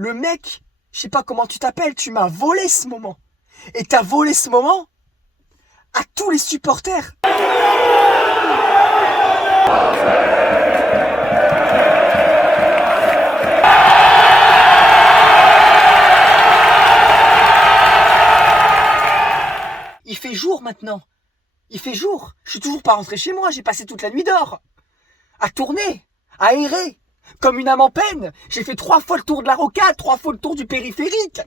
le mec, je sais pas comment tu t'appelles, tu m'as volé ce moment. Et t'as volé ce moment à tous les supporters. Il fait jour maintenant. Il fait jour. Je suis toujours pas rentré chez moi. J'ai passé toute la nuit dehors. À tourner. À errer. Comme une âme en peine. J'ai fait 3 fois le tour de la rocade. 3 fois le tour du périphérique.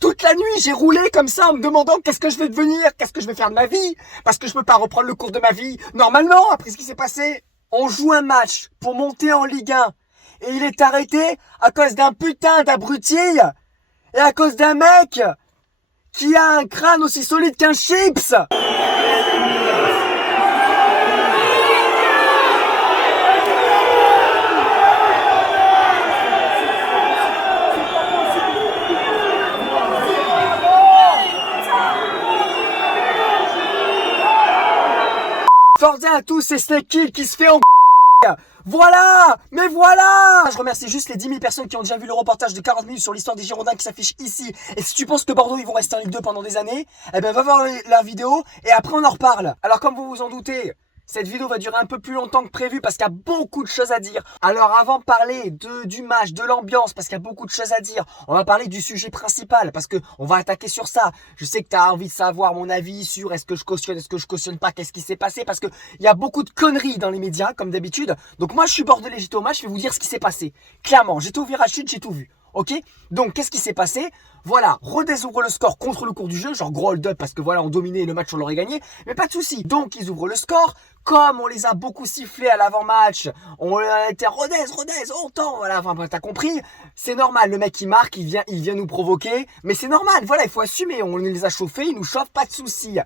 Toute la nuit, j'ai roulé comme ça en me demandant qu'est-ce que je vais devenir. Qu'est-ce que je vais faire de ma vie. Parce que je peux pas reprendre le cours de ma vie. Normalement, après ce qui s'est passé. On joue un match pour monter en Ligue 1. Et il est arrêté à cause d'un putain d'abruti. Et à cause d'un mec qui a un crâne aussi solide qu'un chips. Forza à tous, c'est Snake Kill qui se fait en voilà. Mais voilà. Je remercie juste les 10 000 personnes qui ont déjà vu le reportage de 40 minutes sur l'histoire des Girondins qui s'affiche ici. Et si tu penses que Bordeaux ils vont rester en Ligue 2 pendant des années, eh ben va voir la vidéo et après on en reparle. Alors comme vous vous en doutez, cette vidéo va durer un peu plus longtemps que prévu parce qu'il y a beaucoup de choses à dire. Alors avant de parler du match, de l'ambiance, parce qu'il y a beaucoup de choses à dire, on va parler du sujet principal parce que on va attaquer sur ça. Je sais que tu as envie de savoir mon avis sur est-ce que je cautionne, est-ce que je cautionne pas, qu'est-ce qui s'est passé, parce que il y a beaucoup de conneries dans les médias comme d'habitude. Donc moi je suis bordelais, j'étais au match, je vais vous dire ce qui s'est passé. Clairement, j'étais au virage sud, j'ai tout vu. Ok, donc qu'est-ce qui s'est passé? Voilà, Rodez ouvre le score contre le cours du jeu, genre gros hold-up parce que voilà, on dominait le match, on l'aurait gagné, mais pas de souci. Donc ils ouvrent le score, comme on les a beaucoup sifflés à l'avant-match, on a été Rodez, autant, voilà, enfin t'as compris, c'est normal, le mec il marque, il vient nous provoquer, mais c'est normal, voilà, il faut assumer, on les a chauffés, il nous chauffe, pas de souci.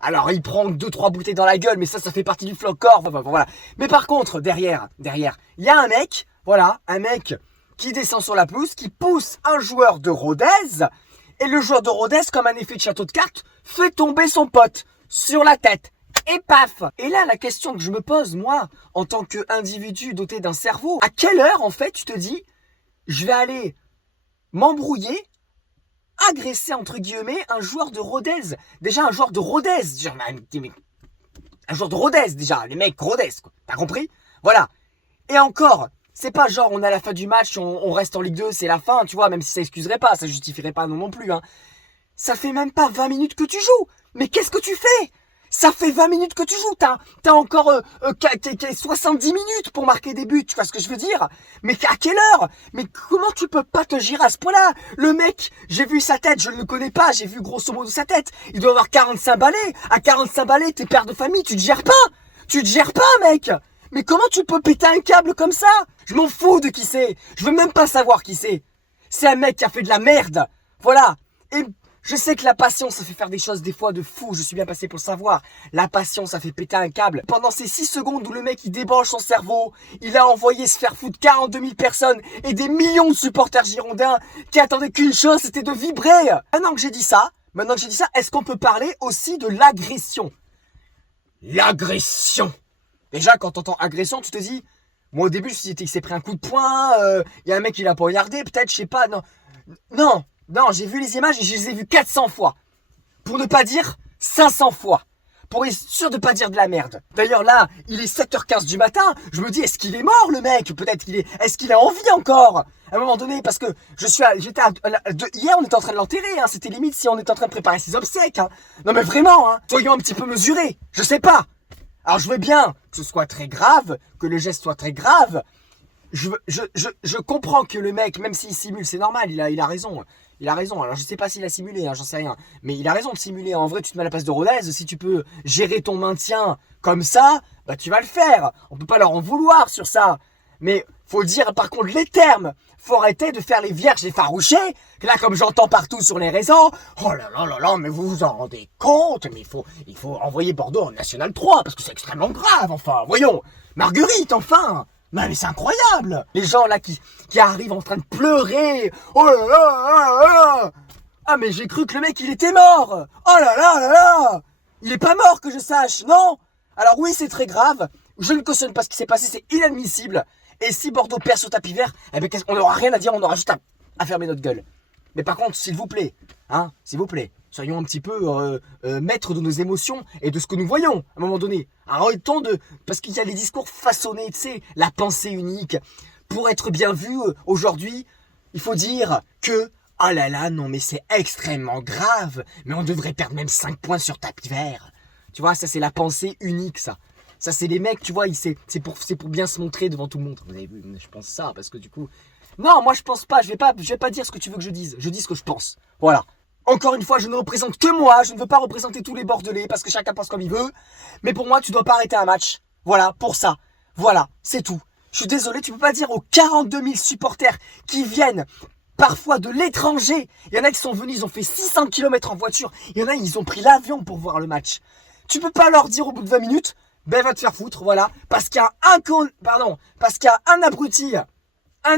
Alors il prend 2-3 bouteilles dans la gueule, mais ça fait partie du flocor, voilà. Mais par contre, derrière, il y a un mec, voilà, un mec qui descend sur la pelouse, qui pousse un joueur de Rodez, et le joueur de Rodez, comme un effet de château de cartes, fait tomber son pote sur la tête. Et paf! Et là, la question que je me pose, moi, en tant qu'individu doté d'un cerveau, à quelle heure, en fait, tu te dis, je vais aller m'embrouiller, agresser, entre guillemets, un joueur de Rodez? Déjà, un joueur de Rodez, un joueur de Rodez, déjà, les mecs Rodez, quoi. T'as compris? Voilà. Et encore, c'est pas genre on est à la fin du match, on reste en Ligue 2, c'est la fin, tu vois, même si ça excuserait pas, ça justifierait pas non plus. Hein. Ça fait même pas 20 minutes que tu joues. Mais qu'est-ce que tu fais? Ça fait 20 minutes que tu joues. T'as encore 70 minutes pour marquer des buts, tu vois ce que je veux dire? Mais à quelle heure? Mais comment tu peux pas te gérer à ce point-là? Le mec, j'ai vu sa tête, je ne le connais pas, j'ai vu grosso modo sa tête. Il doit avoir 45 balais. À 45 balais, t'es père de famille, tu te gères pas. Tu te gères pas, mec. Mais comment tu peux péter un câble comme ça? Je m'en fous de qui c'est. Je veux même pas savoir qui c'est. C'est un mec qui a fait de la merde. Voilà. Et je sais que la passion, ça fait faire des choses des fois de fou. Je suis bien passé pour le savoir. La passion, ça fait péter un câble. Pendant ces 6 secondes où le mec, il débranche son cerveau, il a envoyé se faire foutre 42 000 personnes et des millions de supporters girondins qui attendaient qu'une chose, c'était de vibrer. Maintenant que j'ai dit ça, est-ce qu'on peut parler aussi de l'agression? L'agression. Déjà, quand t'entends agression, tu te dis... Moi, au début, je me suis dit qu'il s'est pris un coup de poing, y a un mec qui l'a poignardé, peut-être, je sais pas, non, j'ai vu les images et je les ai vues 400 fois. Pour ne pas dire 500 fois. Pour être sûr de pas dire de la merde. D'ailleurs, là, il est 7h15 du matin, je me dis, est-ce qu'il est mort, le mec? Peut-être est-ce qu'il a envie encore? À un moment donné, parce que hier, on était en train de l'enterrer, hein, c'était limite si on était en train de préparer ses obsèques, hein. Non, mais vraiment, hein, soyons un petit peu mesurés, je sais pas. Alors je veux bien que ce soit très grave, que le geste soit très grave. Je comprends que le mec, même s'il simule, c'est normal, il a raison. Il a raison. Alors je sais pas s'il a simulé, hein, j'en sais rien. Mais il a raison de simuler. En vrai, tu te mets à la place de Rodez. Si tu peux gérer ton maintien comme ça, bah tu vas le faire. On peut pas leur en vouloir sur ça. Mais faut dire par contre les termes. Faut arrêter de faire les vierges effarouchées. Là, comme j'entends partout sur les réseaux, oh là là là là, mais vous vous en rendez compte? Mais il faut envoyer Bordeaux en National 3 parce que c'est extrêmement grave. Enfin, voyons, Marguerite, enfin. Non, mais c'est incroyable. Les gens là qui arrivent en train de pleurer. Oh là là là là. Ah mais j'ai cru que le mec il était mort. Oh là là là là. Il est pas mort que je sache, non? Alors oui, c'est très grave. Je ne cautionne pas ce qui s'est passé, c'est inadmissible. Et si Bordeaux perd ce tapis vert, eh ben, on n'aura rien à dire, on aura juste à à fermer notre gueule. Mais par contre, s'il vous plaît, s'il vous plaît, soyons un petit peu maîtres de nos émotions et de ce que nous voyons à un moment donné. Arrêtons parce qu'il y a les discours façonnés, tu sais, la pensée unique. Pour être bien vu aujourd'hui, il faut dire que oh là là, non mais c'est extrêmement grave, mais on devrait perdre même 5 points sur tapis vert. Tu vois, ça c'est la pensée unique, ça. Ça c'est les mecs, tu vois, c'est pour bien se montrer devant tout le monde. Vous avez vu, je pense ça, parce que du coup... Non, moi je pense pas, je vais pas dire ce que tu veux que je dise. Je dis ce que je pense. Voilà. Encore une fois, je ne représente que moi, je ne veux pas représenter tous les Bordelais, parce que chacun pense comme il veut. Mais pour moi, tu dois pas arrêter un match. Voilà, pour ça. Voilà, c'est tout. Je suis désolé, tu peux pas dire aux 42 000 supporters qui viennent parfois de l'étranger. Il y en a qui sont venus, ils ont fait 600 km en voiture. Il y en a, ils ont pris l'avion pour voir le match. Tu peux pas leur dire au bout de 20 minutes, ben va te faire foutre, voilà. Parce qu'il y a parce qu'il y a un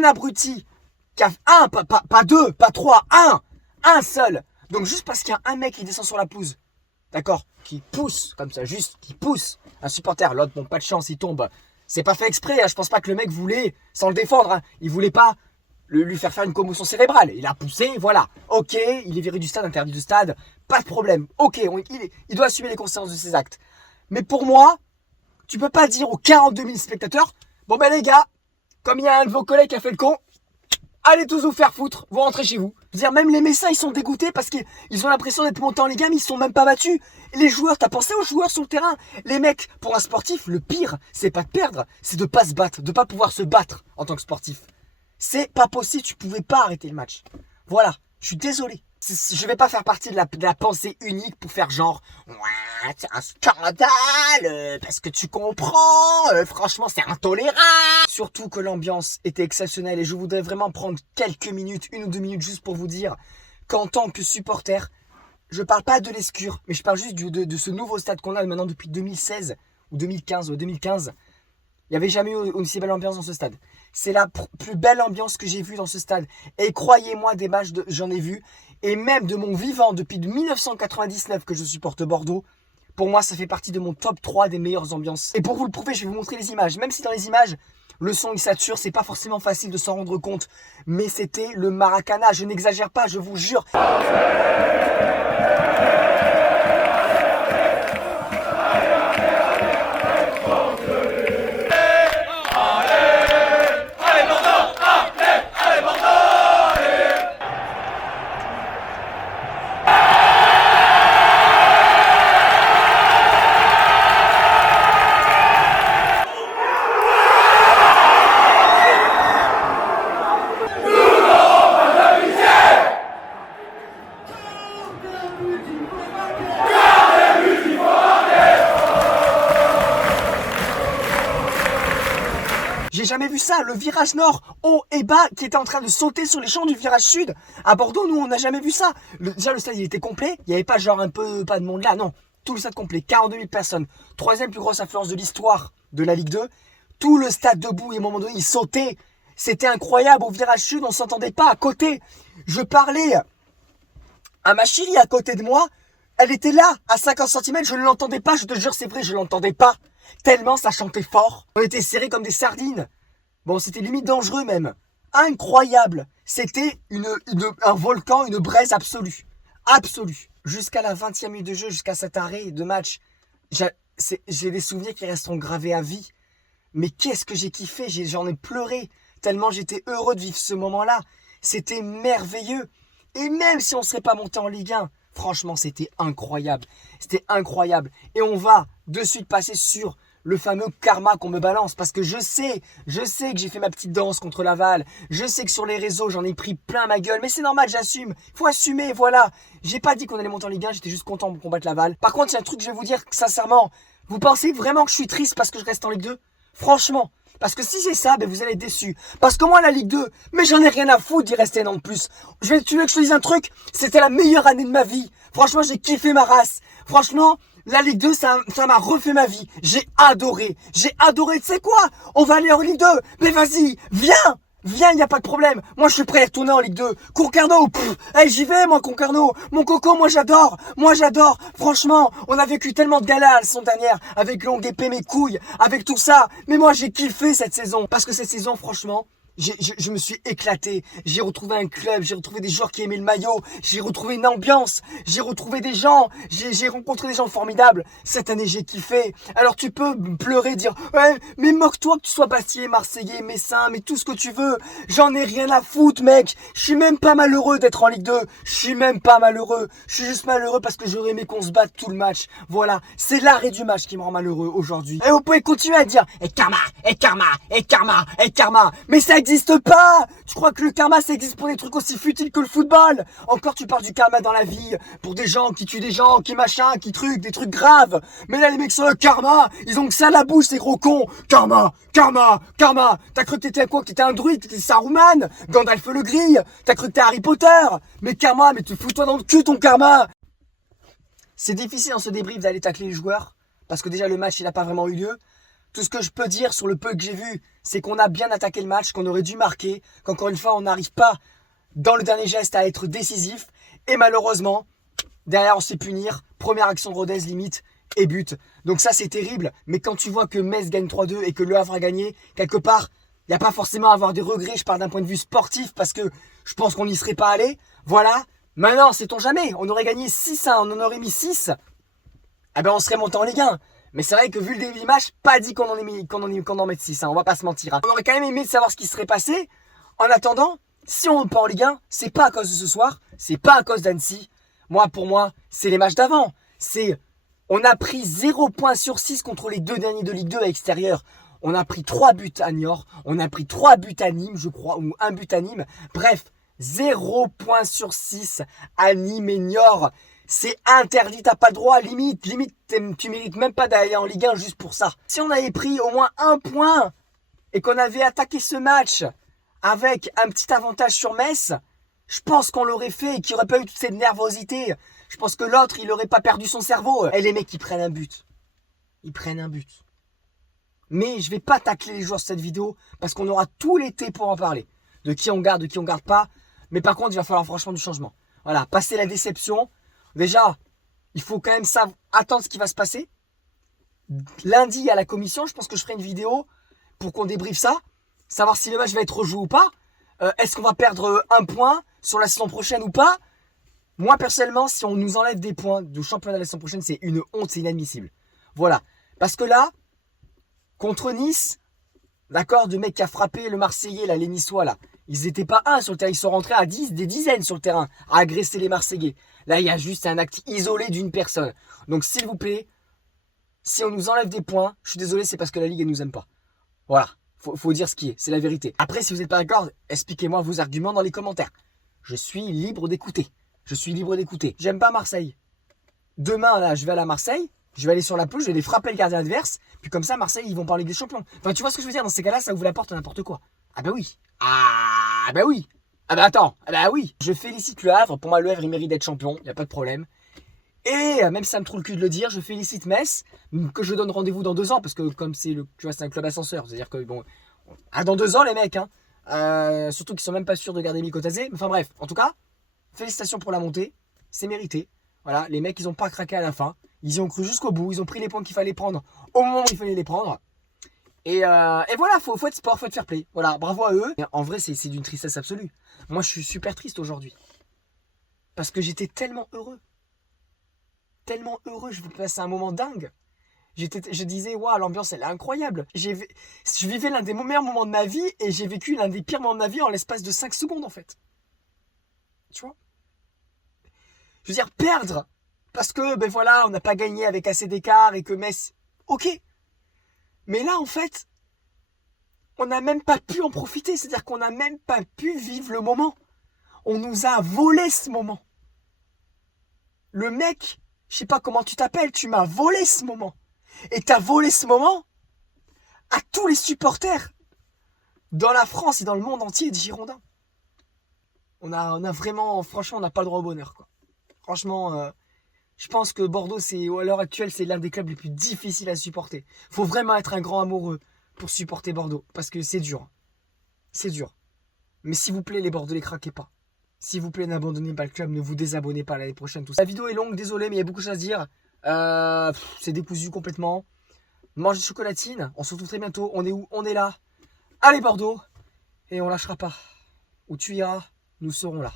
abruti qui a pas deux, pas trois, un seul. Donc juste parce qu'il y a un mec qui descend sur la pelouse, d'accord, qui pousse comme ça, juste qui pousse un supporter, l'autre, bon, pas de chance, il tombe. C'est pas fait exprès, je pense pas que le mec voulait, sans le défendre, il voulait pas lui faire une commotion cérébrale. Il a poussé, voilà. Ok, il est viré du stade, interdit du stade, pas de problème. Ok, il doit assumer les conséquences de ses actes. Mais pour moi, tu peux pas dire aux 42 000 spectateurs, bon ben les gars, comme il y a un de vos collègues qui a fait le con, allez tous vous faire foutre, vous rentrez chez vous. Je veux dire, même les Messins, ils sont dégoûtés parce qu'ils ont l'impression d'être montés en Ligue 1, mais ils sont même pas battus. Les joueurs, t'as pensé aux joueurs sur le terrain? Les mecs, pour un sportif, le pire, c'est pas de perdre, c'est de pas se battre, de pas pouvoir se battre en tant que sportif. C'est pas possible, tu pouvais pas arrêter le match. Voilà, je suis désolé. Je vais pas faire partie de la pensée unique pour faire genre ouais, c'est un scandale parce que tu comprends, franchement c'est intolérable. Surtout que l'ambiance était exceptionnelle et je voudrais vraiment prendre quelques minutes, 1 ou 2 minutes juste pour vous dire qu'en tant que supporter, je parle pas de l'Escure, mais je parle juste de ce nouveau stade qu'on a maintenant depuis 2016 ou 2015, il n'y avait jamais eu une si belle ambiance dans ce stade. C'est la plus belle ambiance que j'ai vue dans ce stade. Et croyez-moi, des matchs, j'en ai vu. Et même de mon vivant, depuis 1999 que je supporte Bordeaux, pour moi, ça fait partie de mon top 3 des meilleures ambiances. Et pour vous le prouver, je vais vous montrer les images. Même si dans les images, le son il sature, c'est pas forcément facile de s'en rendre compte. Mais c'était le Maracana, je n'exagère pas, je vous jure. J'ai jamais vu ça, le virage nord, haut et bas, qui était en train de sauter sur les champs du virage sud. À Bordeaux, nous, on n'a jamais vu ça. Déjà, le stade, il était complet. Il n'y avait pas genre pas de monde là, non. Tout le stade complet, 42 000 personnes. 3e plus grosse influence de l'histoire de la Ligue 2. Tout le stade debout et à un moment donné, il sautait. C'était incroyable. Au virage sud, on s'entendait pas à côté. Je parlais à ma chérie à côté de moi. Elle était là, à 50 cm, je ne l'entendais pas. Je te jure, c'est vrai, je ne l'entendais pas. Tellement ça chantait fort. On était serrés comme des sardines. Bon, c'était limite dangereux même. Incroyable. C'était un volcan, une braise absolue. Absolue. Jusqu'à la 20e minute de jeu, jusqu'à cet arrêt de match. J'ai des souvenirs qui resteront gravés à vie. Mais qu'est-ce que j'ai kiffé. J'en ai pleuré. Tellement j'étais heureux de vivre ce moment-là. C'était merveilleux. Et même si on ne serait pas monté en Ligue 1, franchement, c'était incroyable. C'était incroyable. Et on va de suite passer sur le fameux karma qu'on me balance. Parce que je sais que j'ai fait ma petite danse contre Laval. Je sais que sur les réseaux, j'en ai pris plein ma gueule. Mais c'est normal, j'assume. Faut assumer, voilà. J'ai pas dit qu'on allait monter en Ligue 1, j'étais juste content pour combattre Laval. Par contre, il y a un truc que je vais vous dire, sincèrement. Vous pensez vraiment que je suis triste parce que je reste en Ligue 2 ? Franchement. Parce que si c'est ça, ben vous allez être déçus. Parce que moi, la Ligue 2, mais j'en ai rien à foutre d'y rester un an de plus. Tu veux que je te dise un truc ? C'était la meilleure année de ma vie. Franchement, j'ai kiffé ma race. Franchement, la Ligue 2, ça m'a refait ma vie. J'ai adoré. Tu sais quoi ? On va aller en Ligue 2. Mais vas-y, viens, il n'y a pas de problème. Moi, je suis prêt à retourner en Ligue 2. Concarneau, j'y vais, moi, Concarneau. Mon coco, moi, j'adore. Franchement, on a vécu tellement de galas la saison dernière, avec Longue Épée, mes couilles, avec tout ça. Mais moi, j'ai kiffé cette saison. Parce que cette saison, franchement, Je me suis éclaté, j'ai retrouvé un club, j'ai retrouvé des joueurs qui aimaient le maillot, j'ai retrouvé une ambiance, j'ai retrouvé des gens, j'ai rencontré des gens formidables. Cette année, j'ai kiffé. Alors tu peux pleurer, dire « Ouais, mais moque-toi que tu sois Bastillais, Marseillais, Messin, mais tout ce que tu veux. J'en ai rien à foutre, mec. Je suis même pas malheureux d'être en Ligue 2. Je suis même pas malheureux. Je suis juste malheureux parce que j'aurais aimé qu'on se batte tout le match. Voilà, c'est l'arrêt du match qui me rend malheureux aujourd'hui. Et vous pouvez continuer à dire « Et karma, et karma, et karma, et karma. » Mais ça existe pas. Tu crois que le karma ça existe pour des trucs aussi futiles que le football? Encore tu parles du karma dans la vie pour des gens qui tuent des gens, qui machin, qui trucs, des trucs graves. Mais là les mecs sur le karma, ils ont que ça à la bouche ces gros cons. Karma, karma, karma. T'as cru que t'étais quoi? Que t'étais un druide, que t'étais Saruman, Gandalf le Gris. T'as cru que t'étais Harry Potter. Mais karma, mais tu fous-toi dans le cul ton karma. C'est difficile en ce débrief d'aller tacler les joueurs parce que déjà le match il a pas vraiment eu lieu. Tout ce que je peux dire sur le peu que j'ai vu, c'est qu'on a bien attaqué le match, qu'on aurait dû marquer, qu'encore une fois, on n'arrive pas dans le dernier geste à être décisif. Et malheureusement, derrière, on sait punir. Première action de Rodez, limite, et but. Donc ça, c'est terrible. Mais quand tu vois que Metz gagne 3-2 et que Le Havre a gagné, quelque part, il n'y a pas forcément à avoir des regrets. Je parle d'un point de vue sportif parce que je pense qu'on n'y serait pas allé. Voilà. Maintenant, sait-on jamais. On aurait gagné 6-1, on en aurait mis 6. Eh ben, on serait monté en Ligue 1. Mais c'est vrai que vu le début du match, pas dit qu'on en mette 6, hein, on va pas se mentir. Hein. On aurait quand même aimé savoir ce qui serait passé. En attendant, si on monte pas en Ligue 1, c'est pas à cause de ce soir, c'est pas à cause d'Annecy. Pour moi, c'est les matchs d'avant. On a pris 0 points sur 6 contre les 2 derniers de Ligue 2 à l'extérieur. On a pris 3 buts à Niort, on a pris 3 buts à Nîmes, je crois, ou 1 but à Nîmes. Bref, 0 points sur 6 à Nîmes et Niort. C'est interdit, t'as pas le droit, limite, tu mérites même pas d'aller en Ligue 1 juste pour ça. Si on avait pris au moins 1 point et qu'on avait attaqué ce match avec un petit avantage sur Metz, je pense qu'on l'aurait fait et qu'il n'y aurait pas eu toute cette nervosité. Je pense que l'autre, il n'aurait pas perdu son cerveau. Et les mecs, ils prennent un but. Ils prennent un but. Mais je vais pas tacler les joueurs sur cette vidéo parce qu'on aura tout l'été pour en parler. De qui on garde pas. Mais par contre, il va falloir franchement du changement. Voilà, passer la déception. Déjà, il faut quand même attendre ce qui va se passer. Lundi à la commission, je pense que je ferai une vidéo pour qu'on débriefe ça. Savoir si le match va être rejoué ou pas. Est-ce qu'on va perdre 1 point sur la saison prochaine ou pas? Moi, personnellement, si on nous enlève des points du championnat de la saison prochaine, c'est une honte, c'est inadmissible. Voilà. Parce que là, contre Nice, d'accord, de mec qui a frappé le Marseillais, là, les Niçois, là. Ils n'étaient pas un sur le terrain, ils sont rentrés à des dizaines sur le terrain à agresser les Marseillais. Là, il y a juste un acte isolé d'une personne. Donc, s'il vous plaît, si on nous enlève des points, je suis désolé, c'est parce que la Ligue, elle nous aime pas. Voilà, faut dire ce qui est, c'est la vérité. Après, si vous n'êtes pas d'accord, expliquez-moi vos arguments dans les commentaires. Je suis libre d'écouter. J'aime pas Marseille. Demain, là, je vais aller à Marseille, je vais aller sur la pelouse, je vais aller frapper le gardien adverse, puis comme ça, Marseille, ils vont parler des champions. Enfin, tu vois ce que je veux dire? Dans ces cas-là, ça ouvre la porte à n'importe quoi. Ah bah oui. Ah bah oui. Ah bah attends. Ah bah oui. Je félicite Le Havre. Pour moi, Le Havre, il mérite d'être champion. Il n'y a pas de problème. Et même si ça me trouve le cul de le dire, je félicite Metz, que je donne rendez-vous dans 2 ans, parce que comme c'est un club ascenseur, c'est-à-dire que bon, dans 2 ans les mecs, hein, surtout qu'ils sont même pas sûrs de garder Mikotazé. Enfin bref, en tout cas, félicitations pour la montée, c'est mérité. Voilà, les mecs ils ont pas craqué à la fin, ils y ont cru jusqu'au bout, ils ont pris les points qu'il fallait prendre au moment où il fallait les prendre. Et voilà, faut être sport, faut être fair play. Voilà, bravo à eux. En vrai, c'est d'une tristesse absolue. Moi, je suis super triste aujourd'hui. Parce que j'étais tellement heureux. Je vais passer un moment dingue. Je disais, waouh, l'ambiance elle est incroyable. Je vivais l'un des meilleurs moments de ma vie et j'ai vécu l'un des pires moments de ma vie en l'espace de 5 secondes en fait. Tu vois? Je veux dire, perdre parce que, ben voilà, on n'a pas gagné avec assez d'écart et que Metz, ok. Mais là, en fait, on n'a même pas pu en profiter. C'est-à-dire qu'on n'a même pas pu vivre le moment. On nous a volé ce moment. Le mec, je sais pas comment tu t'appelles, tu m'as volé ce moment. Et t'as volé ce moment à tous les supporters dans la France et dans le monde entier de Girondins. On a vraiment, franchement, on n'a pas le droit au bonheur, quoi. Franchement, je pense que Bordeaux, à l'heure actuelle, c'est l'un des clubs les plus difficiles à supporter. Faut vraiment être un grand amoureux pour supporter Bordeaux, parce que c'est dur. C'est dur. Mais s'il vous plaît, les Bordelais, craquez pas. S'il vous plaît, n'abandonnez pas le club, ne vous désabonnez pas l'année prochaine. Tout ça. La vidéo est longue, désolé, mais il y a beaucoup de choses à dire. C'est décousu complètement. Mange des chocolatines, on se retrouve très bientôt. On est où? On est là. Allez Bordeaux. Et on lâchera pas. Où tu iras, nous serons là.